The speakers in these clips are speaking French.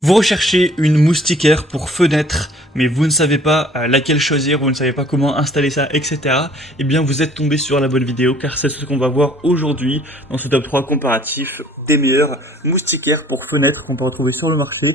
Vous recherchez une moustiquaire pour fenêtre, mais vous ne savez pas laquelle choisir, vous ne savez pas comment installer ça, etc. Eh bien, vous êtes tombé sur la bonne vidéo, car c'est ce qu'on va voir aujourd'hui dans ce top 3 comparatif des meilleures moustiquaires pour fenêtre qu'on peut retrouver sur le marché.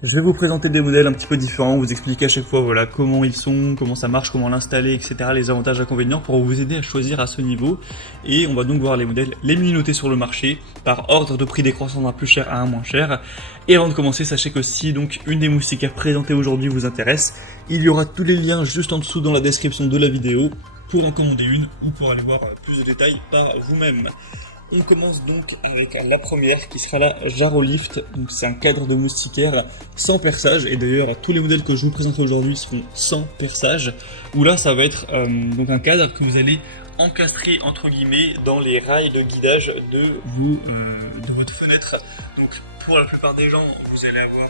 Je vais vous présenter des modèles un petit peu différents, vous expliquer à chaque fois voilà comment ils sont, comment ça marche, comment l'installer, etc. Les avantages et inconvénients pour vous aider à choisir à ce niveau. Et on va donc voir les modèles les mieux notés sur le marché par ordre de prix décroissant d'un plus cher à un moins cher. Et avant de commencer, sachez que si donc une des moustiquaires présentées aujourd'hui vous intéresse, il y aura tous les liens juste en dessous dans la description de la vidéo pour en commander une ou pour aller voir plus de détails par vous-même. On commence donc avec la première qui sera la Jarolift. Donc c'est un cadre de moustiquaire sans perçage, et d'ailleurs tous les modèles que je vous présenterai aujourd'hui seront sans perçage, où là ça va être donc un cadre que vous allez encastrer entre guillemets dans les rails de guidage de votre fenêtre. Donc pour la plupart des gens, vous allez avoir,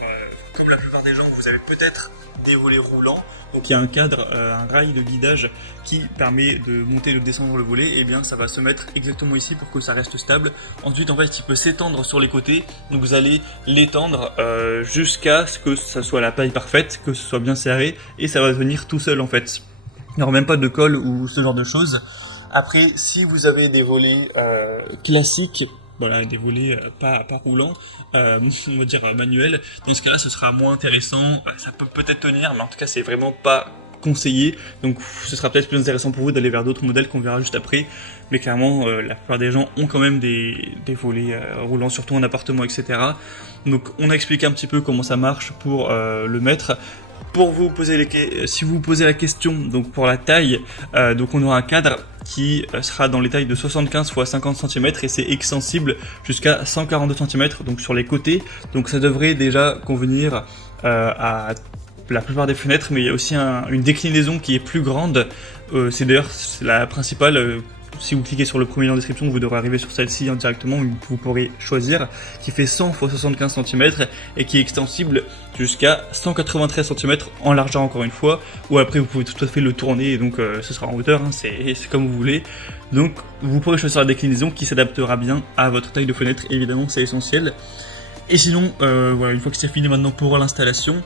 comme la plupart des gens, vous avez peut-être des volets roulants. Donc il y a un cadre, un rail de guidage qui permet de monter et de descendre le volet, et bien ça va se mettre exactement ici pour que ça reste stable. Ensuite en fait il peut s'étendre sur les côtés, donc vous allez l'étendre jusqu'à ce que ça soit la taille parfaite, que ce soit bien serré, et ça va venir tout seul en fait. Il n'y aura même pas de colle ou ce genre de choses. Après, si vous avez des volets classiques, voilà, des volets pas roulants, on va dire manuels, dans ce cas-là ce sera moins intéressant, ça peut peut-être tenir, mais en tout cas c'est vraiment pas conseillé, donc ce sera peut-être plus intéressant pour vous d'aller vers d'autres modèles qu'on verra juste après, mais clairement la plupart des gens ont quand même des volets roulants, surtout en appartement, etc. Donc on a expliqué un petit peu comment ça marche pour le mettre. Pour vous poser si vous vous posez la question, donc pour la taille, donc on aura un cadre qui sera dans les tailles de 75 x 50 cm et c'est extensible jusqu'à 142 cm donc sur les côtés. Donc ça devrait déjà convenir à la plupart des fenêtres, mais il y a aussi une déclinaison qui est plus grande. C'est d'ailleurs la principale. Si vous cliquez sur le premier lien en description, vous devrez arriver sur celle-ci directement, où vous pourrez choisir, qui fait 100 x 75 cm et qui est extensible jusqu'à 193 cm en largeur encore une fois, ou après vous pouvez tout à fait le tourner, et donc ce sera en hauteur, hein, c'est comme vous voulez. Donc vous pourrez choisir la déclinaison qui s'adaptera bien à votre taille de fenêtre, évidemment c'est essentiel. Et sinon, voilà, une fois que c'est fini maintenant pour l'installation,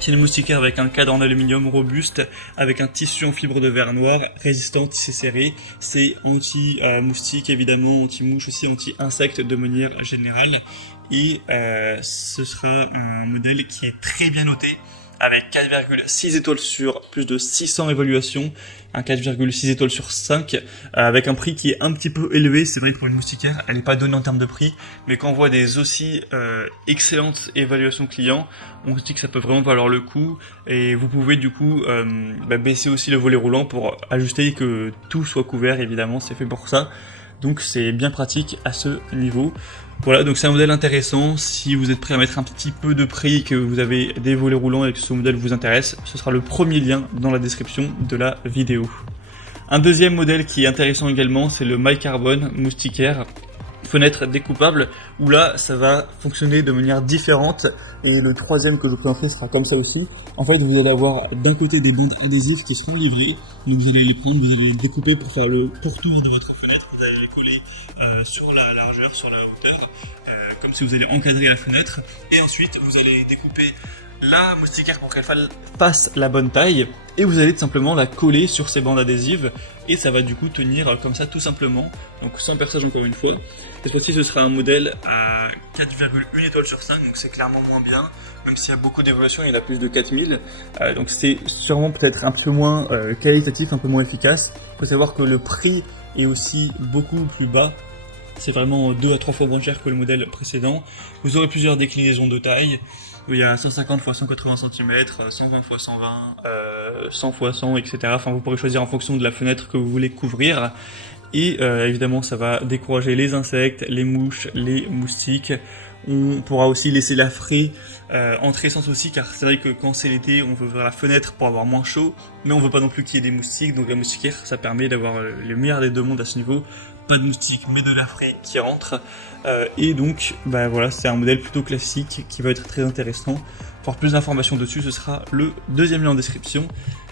c'est une moustiquaire avec un cadre en aluminium robuste, avec un tissu en fibre de verre noir, résistant, tissé serré. C'est anti-moustique évidemment, anti-mouche aussi, anti-insectes de manière générale. Et ce sera un modèle qui est très bien noté, avec 4,6 étoiles sur plus de 600 évaluations, un 4,6 étoiles sur 5, avec un prix qui est un petit peu élevé. C'est vrai que pour une moustiquaire, elle n'est pas donnée en termes de prix, mais quand on voit des aussi excellentes évaluations clients, on se dit que ça peut vraiment valoir le coup, et vous pouvez du coup baisser aussi le volet roulant pour ajuster que tout soit couvert, évidemment, c'est fait pour ça. Donc c'est bien pratique à ce niveau. Voilà, donc c'est un modèle intéressant. Si vous êtes prêt à mettre un petit peu de prix, que vous avez des volets roulants et que ce modèle vous intéresse, ce sera le premier lien dans la description de la vidéo. Un deuxième modèle qui est intéressant également, c'est le MyCarbon moustiquaire fenêtre découpable, où là ça va fonctionner de manière différente, et le troisième que je vous présenterai sera comme ça aussi. En fait vous allez avoir d'un côté des bandes adhésives qui seront livrées, donc vous allez les prendre, vous allez les découper pour faire le pourtour de votre fenêtre, vous allez les coller sur la largeur, sur la hauteur, comme si vous allez encadrer la fenêtre, et ensuite vous allez découper la moustiquaire pour qu'elle fasse la bonne taille, et vous allez tout simplement la coller sur ces bandes adhésives, et ça va du coup tenir comme ça tout simplement, donc sans perçage encore une fois. Cette fois-ci ce sera un modèle à 4,1 étoiles sur 5, donc c'est clairement moins bien, même s'il y a beaucoup d'évolution, il y en a plus de 4000, donc c'est sûrement peut-être un petit peu moins qualitatif, un peu moins efficace. Il faut savoir que le prix est aussi beaucoup plus bas. C'est vraiment 2 à 3 fois moins cher que le modèle précédent. Vous aurez plusieurs déclinaisons de taille. Il y a 150 x 180 cm, 120 x 120, 100 x 100, etc. Enfin, vous pourrez choisir en fonction de la fenêtre que vous voulez couvrir. Et évidemment, ça va décourager les insectes, les mouches, les moustiques. On pourra aussi laisser la fraie entrer sans souci, car c'est vrai que quand c'est l'été, on veut ouvrir la fenêtre pour avoir moins chaud, mais on veut pas non plus qu'il y ait des moustiques. Donc la moustiquaire, ça permet d'avoir le meilleur des deux mondes à ce niveau. Pas de moustiques, mais de la fraie qui rentre. Et donc, voilà, c'est un modèle plutôt classique qui va être très intéressant. Pour plus d'informations dessus, ce sera le deuxième lien en description.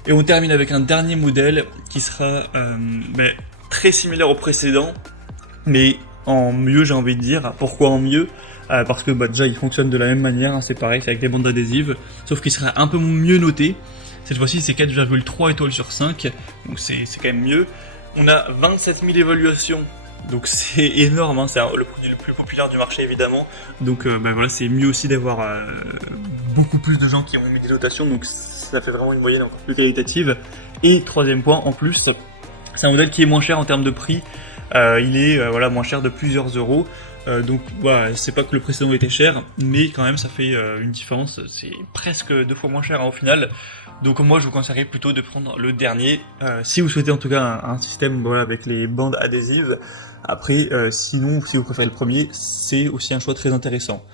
Et on termine avec un dernier modèle qui sera très similaire au précédent, mais en mieux, j'ai envie de dire. Pourquoi en mieux? parce que déjà il fonctionne de la même manière, hein, c'est pareil, c'est avec des bandes adhésives, sauf qu'il sera un peu mieux noté. Cette fois-ci c'est 4,3 étoiles sur 5, donc c'est quand même mieux. On a 27 000 évaluations, donc c'est énorme, hein, c'est le produit le plus populaire du marché évidemment, donc voilà, c'est mieux aussi d'avoir beaucoup plus de gens qui ont mis des notations, donc ça fait vraiment une moyenne encore plus qualitative. Et troisième point, en plus, c'est un modèle qui est moins cher en termes de prix, il est voilà, moins cher de plusieurs euros. Donc voilà, c'est pas que le précédent était cher, mais quand même ça fait une différence, c'est presque 2 fois moins cher hein, au final. Donc moi je vous conseillerais plutôt de prendre le dernier, si vous souhaitez en tout cas un système voilà, avec les bandes adhésives. Après sinon si vous préférez le premier, c'est aussi un choix très intéressant.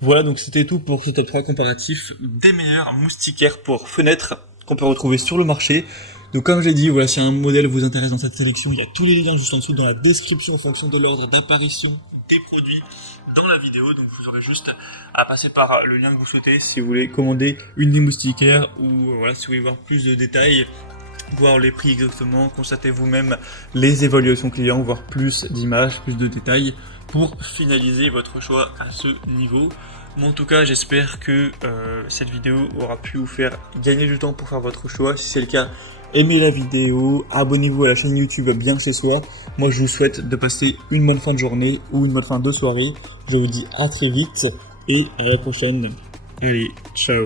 Voilà, donc c'était tout pour ce top 3 comparatif des meilleurs moustiquaires pour fenêtres qu'on peut retrouver sur le marché. Donc comme j'ai dit, voilà, si un modèle vous intéresse dans cette sélection, il y a tous les liens juste en dessous dans la description en fonction de l'ordre d'apparition des produits dans la vidéo. Donc vous aurez juste à passer par le lien que vous souhaitez si vous voulez commander une des moustiquaires ou voilà, si vous voulez voir plus de détails, voir les prix exactement, constater vous-même les évaluations clients, voir plus d'images, plus de détails pour finaliser votre choix à ce niveau. Moi en tout cas j'espère que cette vidéo aura pu vous faire gagner du temps pour faire votre choix. Si c'est le cas, aimez la vidéo, abonnez-vous à la chaîne YouTube Bien Chez Soi. Moi je vous souhaite de passer une bonne fin de journée ou une bonne fin de soirée. Je vous dis à très vite et à la prochaine. Allez, ciao.